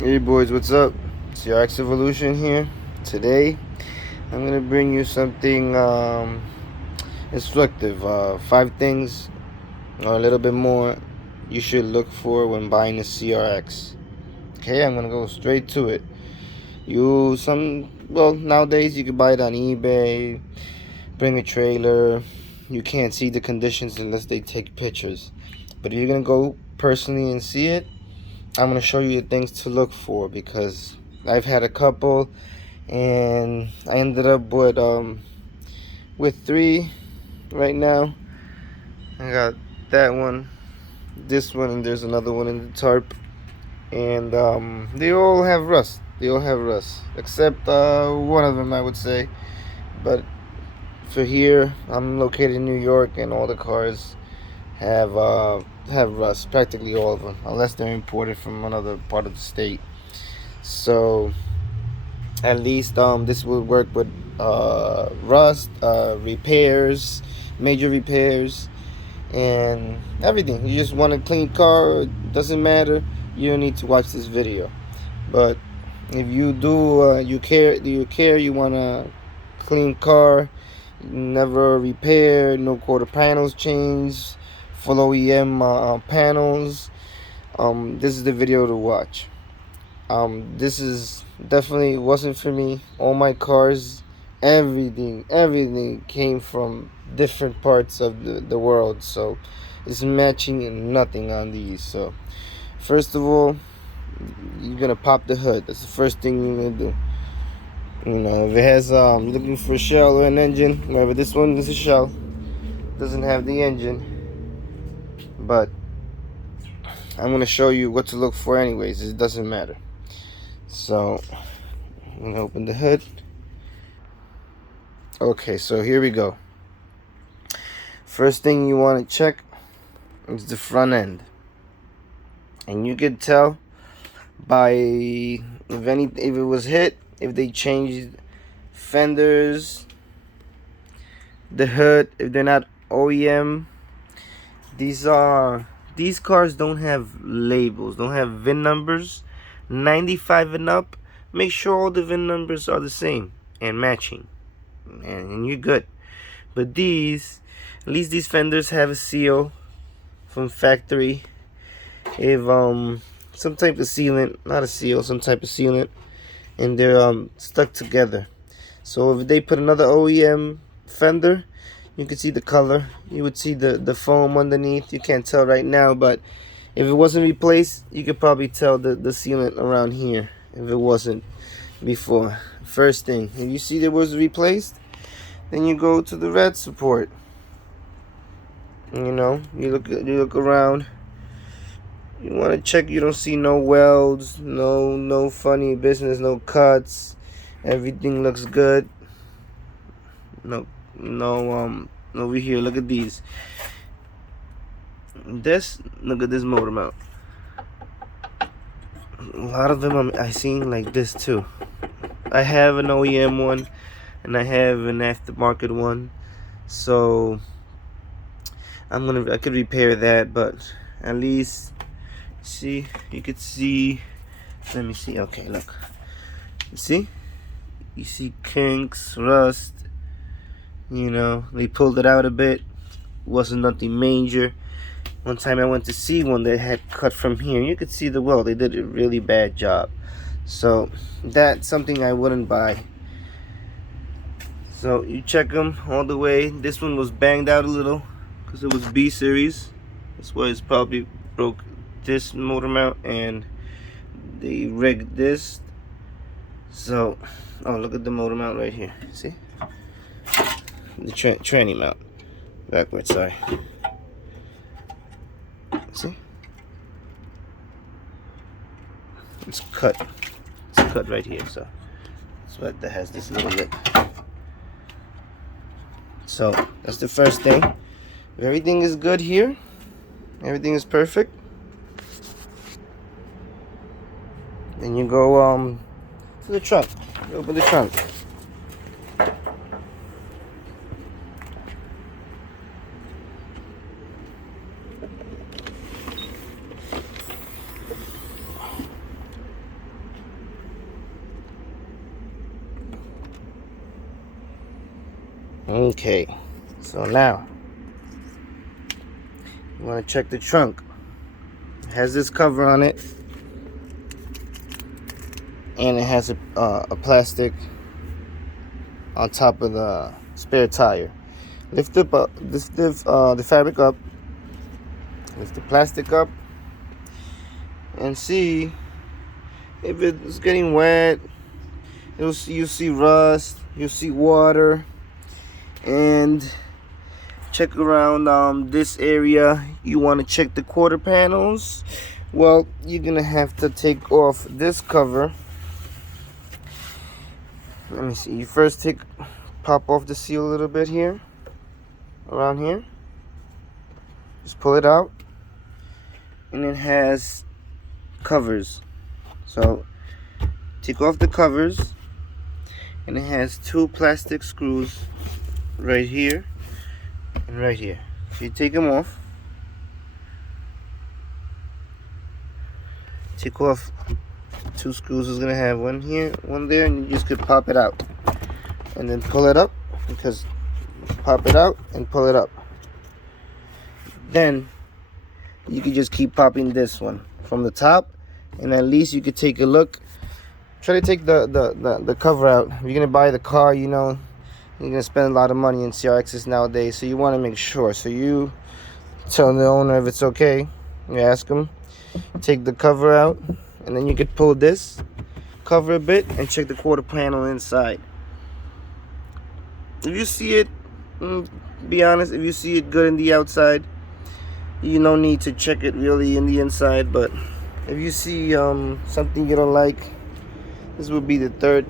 Hey boys, what's up? It's your X Evolution here. Today, I'm gonna bring you something instructive. 5 things or a little bit more you should look for when buying a CRX. Okay, I'm gonna go straight to it. Nowadays you can buy it on eBay, bring a trailer. You can't see the conditions unless they take pictures. But if you're gonna go personally and see it, I'm gonna show you the things to look for because I've had a couple and I ended up with 3 right now. I got that one, this one, and there's another one in the tarp, and they all have rust. Except one of them, I would say. But for here, I'm located in New York, and all the cars have rust. Practically all of them, unless they're imported from another part of the state. So at least this will work with rust, repairs, major repairs, and everything. You just want a clean car, it doesn't matter, you don't need to watch this video. But if you do, you want a clean car, never repair, no quarter panels changed, full OEM panels, this is the video to watch. This is definitely wasn't for me. All my cars, everything came from different parts of the world, so it's matching nothing on these. So first of all, you're gonna pop the hood. That's the first thing you're gonna do. If it has looking for a shell or an engine, wherever this one is a shell, doesn't have the engine, but I'm gonna show you what to look for anyways. It doesn't matter. So I'm gonna open the hood. Okay, so here we go. First thing you want to check is the front end, and you can tell by if it was hit, if they changed fenders, the hood, if they're not OEM. These cars don't have labels, don't have VIN numbers. 95 and up, make sure all the VIN numbers are the same and matching, and you're good. But at least these fenders have a seal from factory. If some type of sealant, not a seal, some type of sealant, and they're stuck together. So if they put another OEM fender, you can see the color. You would see the foam underneath. You can't tell right now, but if it wasn't replaced, you could probably tell the sealant around here if it wasn't before. First thing, if you see it was replaced, then you go to the red support. You look around. You want to check you don't see no welds, no funny business, no cuts. Everything looks good. No, over here, look at these. Look at this motor mount. A lot of them I seen like this too. I have an OEM one, and I have an aftermarket one. So I could repair that, but at least you could see. Let me see. Okay, look. You see kinks, rust. They pulled it out a bit. Wasn't nothing major. One time I went to see one that had cut from here. You could see the weld. They did a really bad job. So that's something I wouldn't buy. So you check them all the way. This one was banged out a little because it was B series. That's why it's probably broke this motor mount, and they rigged this. So, look at the motor mount right here. See? The tranny mount. Backwards, sorry. See? It's cut. It's cut right here, so that's why that has this little lip. So that's the first thing. If everything is good here, everything is perfect, then you go to the trunk. You open the trunk. Okay, so now you want to check the trunk. It has this cover on it, and it has a plastic on top of the spare tire. Lift the fabric up, lift the plastic up, and see if it's getting wet. You see rust, you see water, and check around this area. You want to check the quarter panels. Well, you're gonna have to take off this cover. Let me see. You first pop off the seal a little bit here, around here. Just pull it out, and it has covers. So take off the covers, and it has two plastic screws right here and right here. So you take them off. Take off two screws. Is gonna have one here, one there, and you just could pop it out and then pull it up, because pop it out and pull it up. Then you could just keep popping this one from the top, and at least you could take a look. Try to take the cover out. If you're gonna buy the car, you know you're gonna spend a lot of money in CRXs nowadays, so you want to make sure. So you tell the owner if it's okay. You ask him, take the cover out, and then you could pull this cover a bit and check the quarter panel inside. If you see it, be honest, if you see it good in the outside, you no need to check it really in the inside. But if you see something you don't like, this would be the third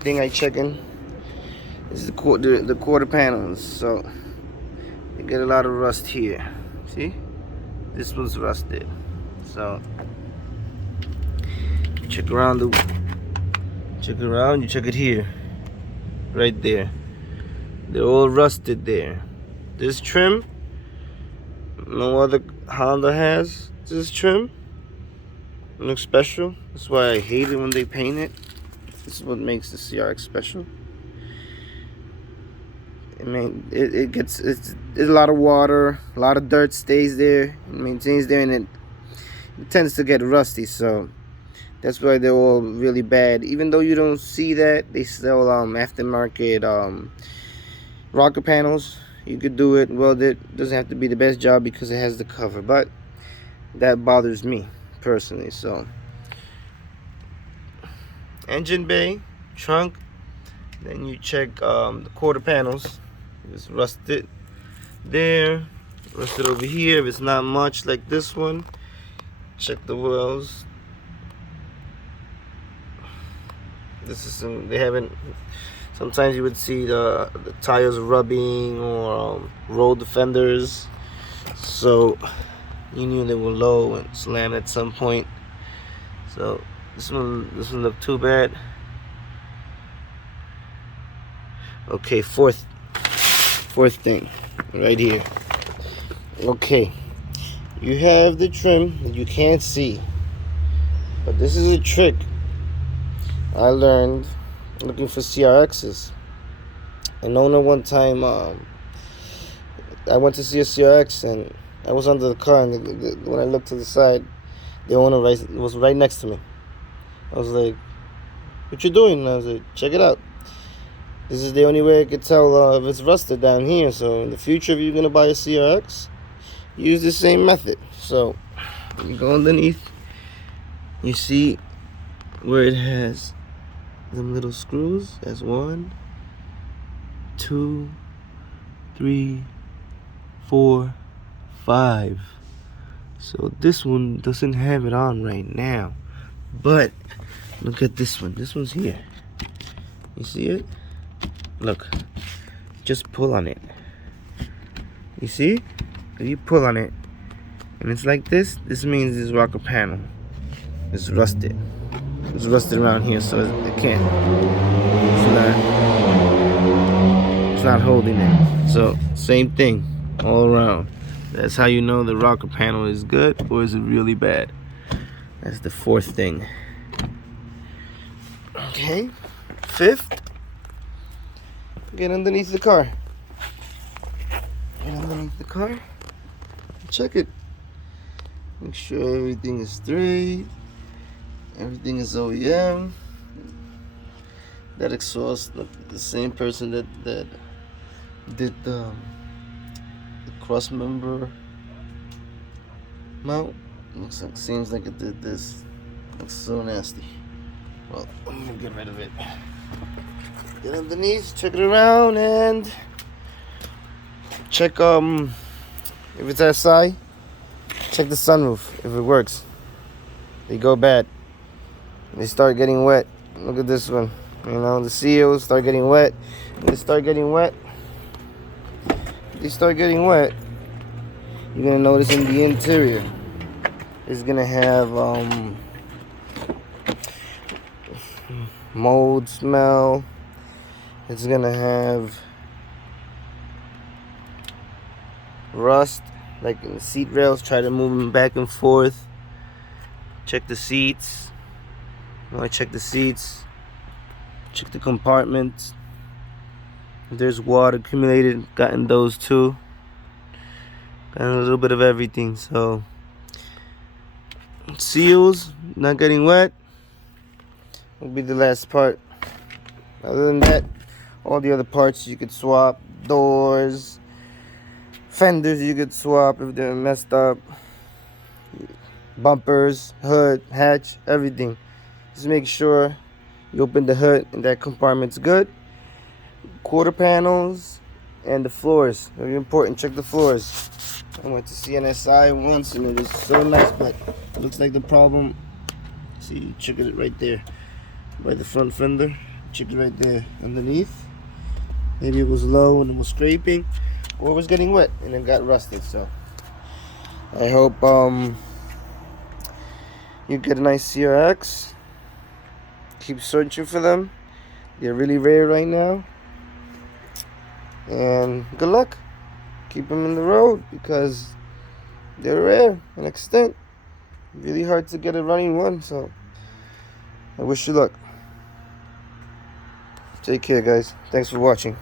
thing I check in. This is the quarter panels. So you get a lot of rust here. See, this one's rusted. So you check around you check it here, right there. They're all rusted there. This trim, no other Honda has this trim. It looks special. That's why I hate it when they paint it. This is what makes the CRX special. I mean, it's a lot of water, a lot of dirt stays there, it maintains there, and it tends to get rusty. So that's why they're all really bad. Even though you don't see that, they sell aftermarket rocker panels. You could do it. Well, it doesn't have to be the best job because it has the cover, but that bothers me personally. So engine bay, trunk, then you check the quarter panels. It's rusted there, rusted over here. If it's not much, like this one, check the wheels. This is they haven't. Sometimes you would see the tires rubbing or roll defenders, so you knew they were low and slammed at some point. So this one doesn't look too bad. Okay, fourth thing right here. Okay, you have the trim that you can't see, but this is a trick I learned looking for CRXs. An owner one time, I went to see a CRX and I was under the car, and when I looked to the side, the owner was right next to me. I was like, "What you doing?" And I was like, "Check it out. This is the only way I could tell if it's rusted down here. So in the future, if you're gonna buy a CRX, use the same method." So you go underneath, you see where it has them little screws. That's 1, 2, 3, 4, 5. So this one doesn't have it on right now, but look at this one. This one's here. You see it? Look, just pull on it. You see? If you pull on it and it's like this, this means this rocker panel is rusted. It's rusted around here, so it can't. It's not holding it. So same thing all around. That's how you know the rocker panel is good or is it really bad. That's the fourth thing. Okay, fifth, get underneath the car. underneath the car. Check it. Make sure everything is straight. Everything is OEM. That exhaust, the same person that did the cross member mount. Seems like it did this. Looks so nasty. Well, I'm gonna get rid of it. Get underneath, check it around, and check if it's SI. Check the sunroof if it works. They go bad. They start getting wet. Look at this one. You know, the seals start getting wet. They start getting wet. They start getting wet. You're gonna notice in the interior, it's gonna have mold smell. It's gonna have rust, like in the seat rails. Try to move them back and forth. Check the seats. Check the seats. Check the compartments. If there's water accumulated, gotten those too. Got a little bit of everything. So seals not getting wet will be the last part. Other than that, all the other parts you could swap. Doors, fenders you could swap if they're messed up. Bumpers, hood, hatch, everything. Just make sure you open the hood and that compartment's good. Quarter panels and the floors, very important. Check the floors. I went to CNSI once and it was so nice, but it looks like the problem. See, check it right there by the front fender. Check it right there underneath. Maybe it was low and it was scraping, or it was getting wet and it got rusted. So I hope you get a nice CRX. Keep searching for them. They're really rare right now. And good luck. Keep them in the road because they're rare and extent. Really hard to get a running one. So I wish you luck. Take care, guys. Thanks for watching.